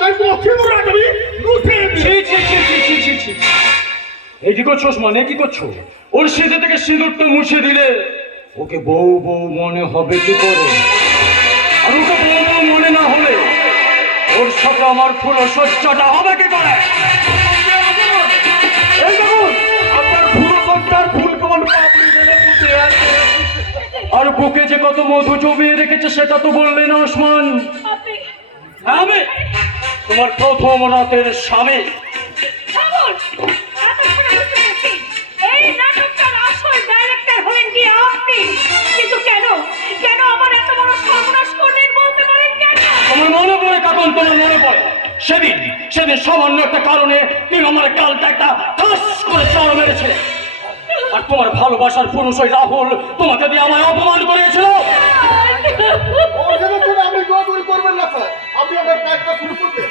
তাই মোড়া তুমি? উঠে ছি ছি ছি ছি ছি ছি ছি। এই কি করছোস মানে কি করছ? ওর সিঁদে থেকে সিঁদুরটা মুছে দিলে ওকে বউ বউ মনে হবে কি করে? আর ওকে বউ বউ মনে না হলে ওর সাথে আমার ফুল সজ্জাটা হবে কি করে? আপনার ফুল কমল আর বুকে যে কত মধু জমিয়ে রেখেছে সেটা তো বললে না ওসমান। আপনি আমি তোমার প্রথম রাতের স্বামী। আমার মনে পড়ে কাকন তোমার মনে পড়ে? সেদিন সেদিন সামান্য একটা কারণে তুমি আমার গালটা একটা ঠাস করে চড় মেরেছিলে। আর তোমার ভালোবাসার পুরুষ ওই রাহুল তোমাকে দিয়ে আমায় অপমান করিয়েছিল আপনি করবেন না স্যার আপনি আপনার কাজটা শুরু করবেন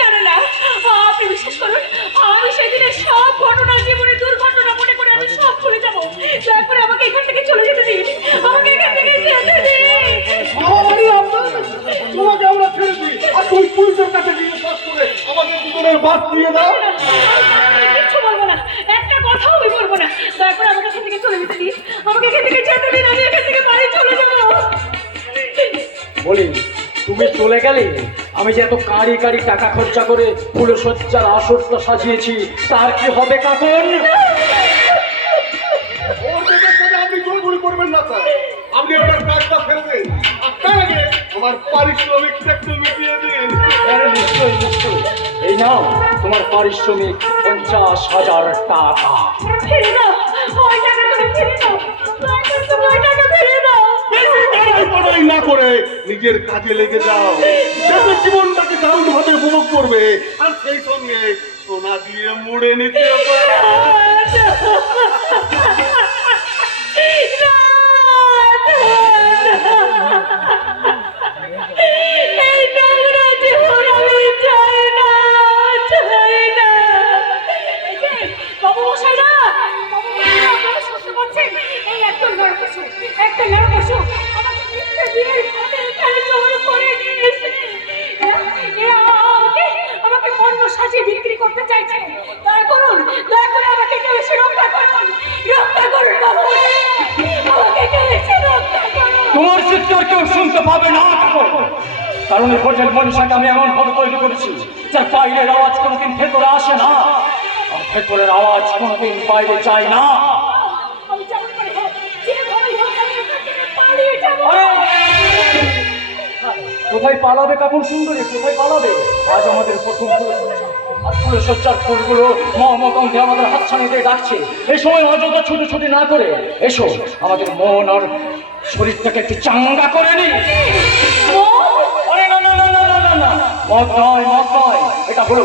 না না আপনি বিশ্বাস করুন আমি সেদিনের সব ঘটনা জীবনে দুর্ঘটনা মনে করে আমি সব ভুলে যাব দয়া করে আমাকে এখান থেকে চলে যেতে দিন আমাকে এখান থেকে যেতে দিন তোমাকে আমরা ছেড়ে দিই আর তুই পুলিশের কাছে গিয়ে কাজ করে আমাদের দুজনের বাদ দিয়ে দাও বলি তুমি চলে গেলে? আমি যে এত কাঁড়ি কাঁড়ি টাকা খরচা করে ফুলসজ্জার আসরটা সাজিয়েছি তার কি হবে কাকন? ওর আপনি দৌড়াদৌড়ি করবেন না স্যার। আপনি আপনার কাজটা ছেড়ে দিন আর তার আগে আমার পারিশ্রমিকটা একটু মিটিয়ে দিন। হ্যাঁ, নিশ্চয়ই নিশ্চয়ই। এই নাও তোমার পারিশ্রমিক পঞ্চাশ হাজার টাকা। ফিরে দাও ওই টাকা তুমি ফিরে দাও লড়াই না করে নিজের কাজে লেগে যাও। যাতে জীবনটাকে দারুণ ভাবে উপভোগ করবে। আর সেই সঙ্গে সোনা দিয়ে মুড়ে নিতে পাবে না কারণ এই হোটেল মনীষাকে আমি এমন ভাবে তৈরি করেছি যার বাইরের আওয়াজ কোনোদিন ভেতরে আসে না। আর ভেতরের আওয়াজ কোনোদিন বাইরে যায় না! কোথায় পালাবে কাপড় সুন্দরী? কোথায় পালাবে? আজ আমাদের প্রথম ফুলসজ্জার ফুলগুলো মহমকঙ্কে আমাদের হাতছানিতে ডাকছে। এই সময় অযথা ছুটোছুটি না করে এসো আমাদের মন আর শরীরটাকে একটু চাঙ্গা করে নি। এটা হলো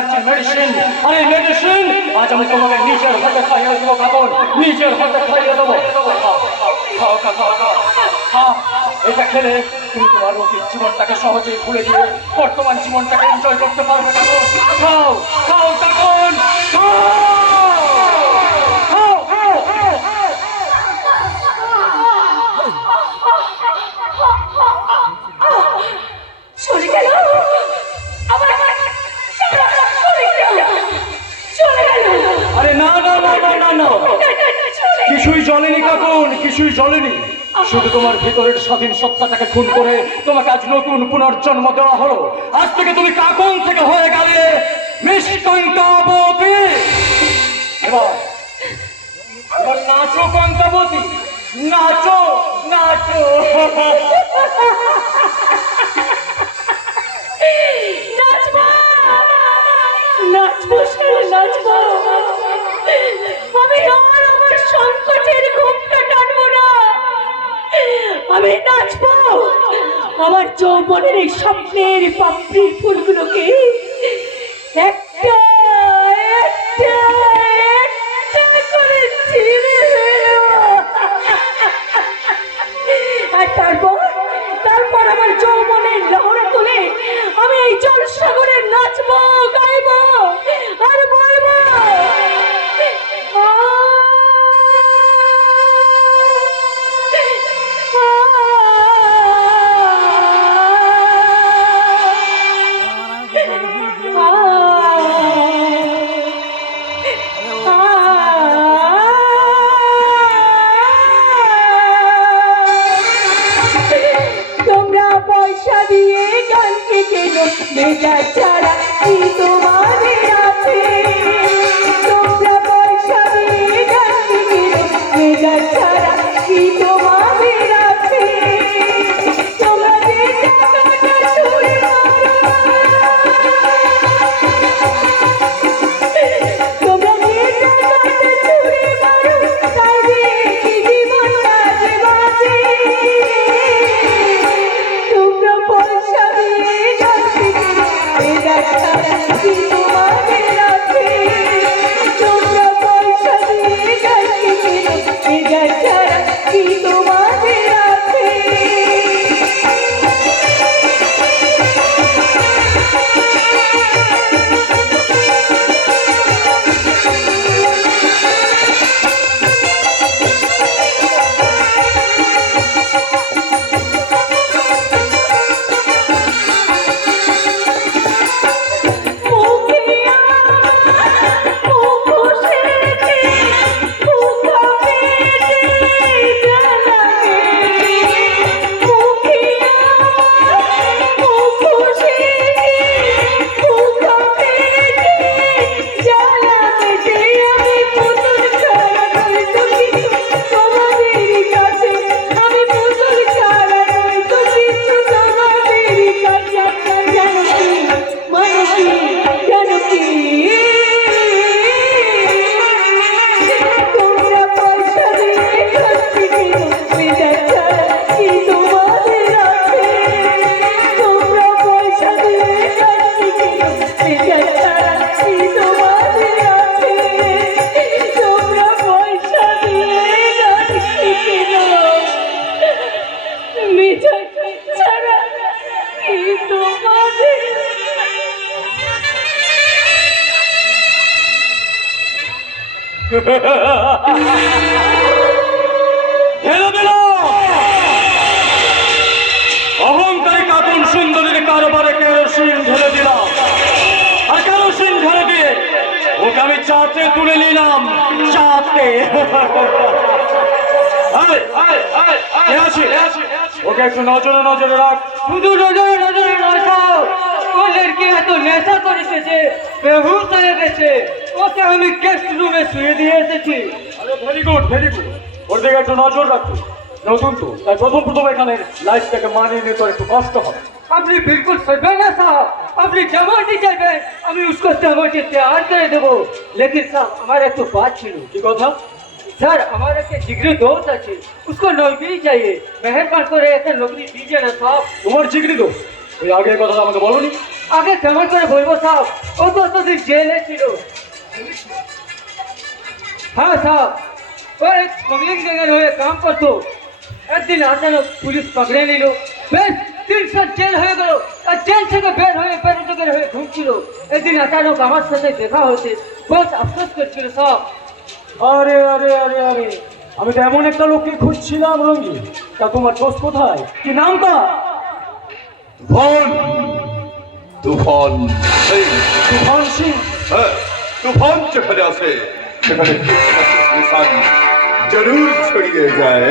আর মেডিসিন মেডিসিন কাপড় এটা খেলে তুমি জীবনটাকে সহজেই ভুলে দিয়ে বর্তমান জীবনটাকে এনজয় করতে পারবে কাপড় খাও খাও কাপড় শুধু তোমার ভিতরের স্বাধীন সত্তাটাকে খুন করে তোমাকে আজ নতুন পুনর্জন্ম দেওয়া হলো। আজ থেকে তুমি কাকুন থেকে হয়ে গেলে নাচো কঙ্কাবতী নাচো নাচো। আমি আর আমার সংকটের ঘুমটা টানবো। আমি আমার যৌবনের এই স্বপ্নের পাপড়ি ফুলগুলোকে একটা একটা পয়সা দিয়ে গানকে কেন? মেজাজ ছাড়া কি তোমাদের আছে। অহংকারী কাতুন সুন্দরীর কারবারে কেরোসিন ঢেলে দিলাম। আর কেরোসিন ঢেলে দিয়ে ওকে আমি চাতে তুলে নিলাম। চাতে কে? ওকে একটু নজরে নজরে রাখ। শুধু নজরে নজরে রাখাও ও লড়কি এত নেশা করেছে যে বেহুশ হয়ে গেছে। ওকে আমি গেস্ট রুমে শুয়ে দিয়ে এসেছি। আরে ভেরি গুড ভেরি গুড ওর দিকে একটু নজর রাখুন নতুন তো। তাই প্রথম প্রথম এখানে লাইফটাকে মানিয়ে নিতে একটু কষ্ট হবে আপনি বিলকুল সরবেন না সাহেব আপনি যেমন চাইবেন আমি উসকো তেমনকে তৈয়ার করে দেবো। লেকিন স্যার আমার একটু বাদ ছিল। কি কথা? স্যার আমার একটা জিগ্রি দোষ আছে। উসকো নৌকরি চাইয়ে মেহরবান করে একটা নৌকরি দিয়েছে না সাহেব তোমার জিগ্রি দোষ? ওই আগের কথাটা আমাকে বলনি? আগে কেমন করে বলব সাহেব ও তো দিন জেলে ছিল। হ্যাঁ সাহেব। ও এক স্মাগলিং জায়গায় হয়ে কাম করতো। একদিন আচানক পুলিশ পকড়ে নিল। বেশ তিন সাল জেল হয়ে গেল। আর জেল থেকে বের হয়ে বেরোজগার হয়ে ঘুরছিল একদিন আচানক আমার সাথে দেখা হতে বহুত আফসোস করছিল সব আরে আরে আরে আরে। আমি তো এমন একটা লোককে খুঁজছিলাম রঙ্গি তা তোমার দোষ কোথায়? কি নামটা তুফান তুফান এই, তুফান সিং। হ্যাঁ, তুফান যেখানে আসে সেখানে জরুর ছড়িয়ে যায়।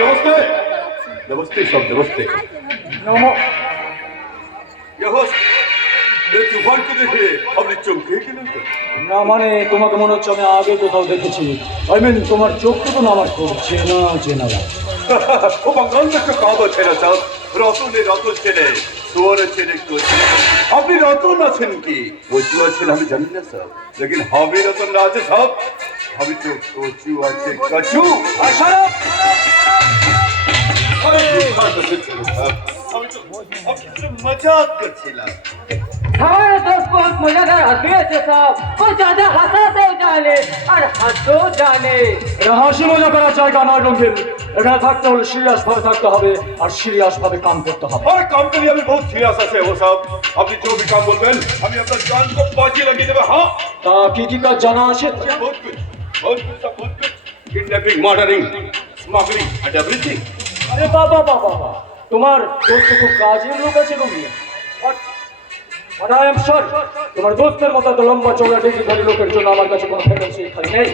নমস্তে। নমস্তে সব নমস্তে। ইয়ে না মানে তোমাকে মনে হচ্ছে আমি আগে কোথাও দেখেছি। আই মিন তোমার চোখটা তো আমার খুব চেনা চেনা ও বাঙাল তো কাবা চেনা চাঁদ রতনে রতন চেনে। আপনি রতন আছেন কি কচু আছেন আমি জানি না স্যার লেকিন হবে রতন না আছে সব আমি তো কচু আছে কচু আমি তো মজাক করছিলাম हमारे दोस्त बहुत मजेदार आदमी है साहब वो ज्यादा हंसाते जाने और हंसो जाने এটা হাসি মজা করার জায়গা নয় রঙ্গিন এখানে থাকতে হলে সিরিয়াস ভাবে থাকতে হবে আর সিরিয়াস ভাবে কাম করতে হবে और काम के लिए हमें बहुत सीरियस আছে वो साहब আপনি जो भी काम বলবেন আমি আপনার জান को बाजी লাগিয়ে দেব হ্যাঁ তা কি কি কাজ জানা আছে बहुत कुछ बहुत कुछ सब बहुत कुछ kidnapping murdering smuggling and everything আরে বাবা বাবা বাবা তোমার দোস্ত খুব কাজের লোক আছে রঙ্গিন আর আই এম সরি তোমার দোস্তের মতো এত লম্বা চৌড়া ডিগ্রিধারী লোকের জন্য আমার কাছে কোনো ভ্যাকেন্সি এখানে নেই।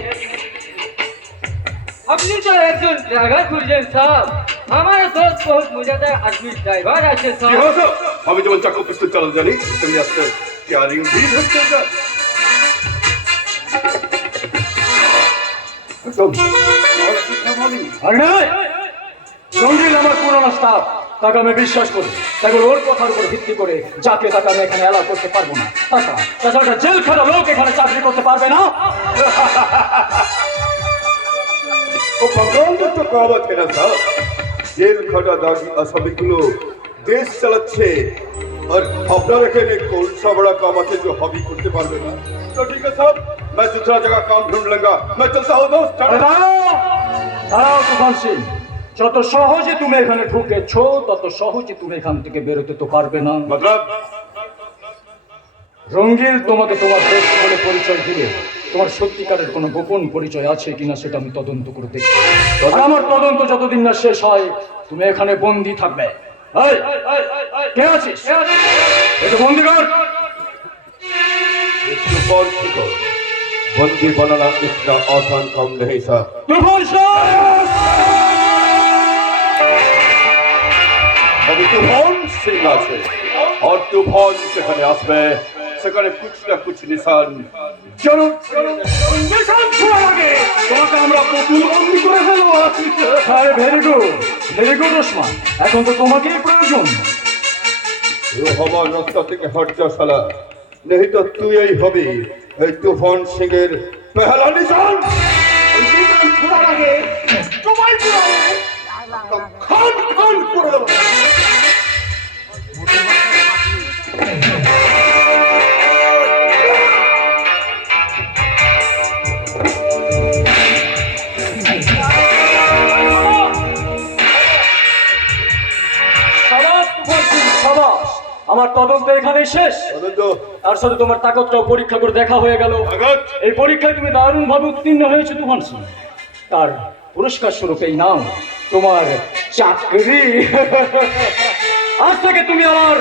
আপনি তো একজন ড্রাইভার খুঁজছেন সাহেব আমার দোস্ত বহুত মজাদার আদমি ড্রাইভার আছে কি সাহেব আমি যেমন চাকু পিস্তল চালাতে জানি। তুমি হচ্ছে কথা বলি। আর নয় রঙ্গিল আমার পুরোনো স্টাফ তাকে আমি বিশ্বাস করি তাকে ওর কথার উপর ভিত্তি করে যাকে তাকে আমি এখানে অ্যালাউ করতে পারবো না তাছাড়া তাছাড়া একটা জেল খাটা লোক এখানে চাকরি করতে পারবে না वो भगवान का तो कहावत है ना साहब জেল খাটা দাগি আসামিগুলো দেশ চালাচ্ছে আর আপনার এখানে कौन सा बड़ा काम আছে जो हॉबी করতে পারবে না तो ठीक है साहब मैं दूसरा जगह काम ढूंढ लूंगा मैं चलता हूँ दोस्त আরে দাঁড়াও দাঁড়াও তুফান সিং যত সহজে তুমি এখানে ঢুকেছ তত সহজে তুমি এখান থেকে বেরোতে তো পারবে না। রঙ্গিল তোমাকে তোমার দেশ বলে পরিচয় দিলে তোমার সত্যিকারের কোনো গোপন পরিচয় আছে কিনা সেটা আমি তদন্ত করে দেখি আমার তদন্ত যতদিন না শেষ হয় তুমি এখানে বন্দি থাকবে। কে আছিস? বন্দি কর। একটু পর কি কর বন্দি বলরাম কৃষ্ণ তবে সিং আছে আর সেখানে আসবে। সেখানে কুছ না নিশান চলো তোমাকে আমরা হ্যাঁ, এখন তো তোমাকেই প্রয়োজন। হবার থেকে তো তুই এই হবি। এই তুফান সিং এর পেহলা নিশান। খান খান করে দেবো আমার তদন্ত এখানেই শেষ। তার সাথে তোমার তাকতটাও পরীক্ষা করে দেখা হয়ে গেল। এই পরীক্ষায় তুমি দারুণ ভাবে উত্তীর্ণ হয়েছে তুফান সিং। তার পুরস্কার স্বরূপ এই নাম। তোমার চাকরি আজ থেকে তুমি আমার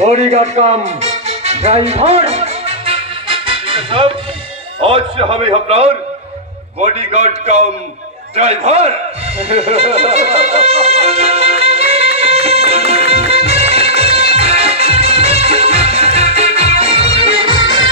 বডিগার্ড কাম ড্রাইভার सब आज से हमें আপনার বডিগার্ড কাম ড্রাইভার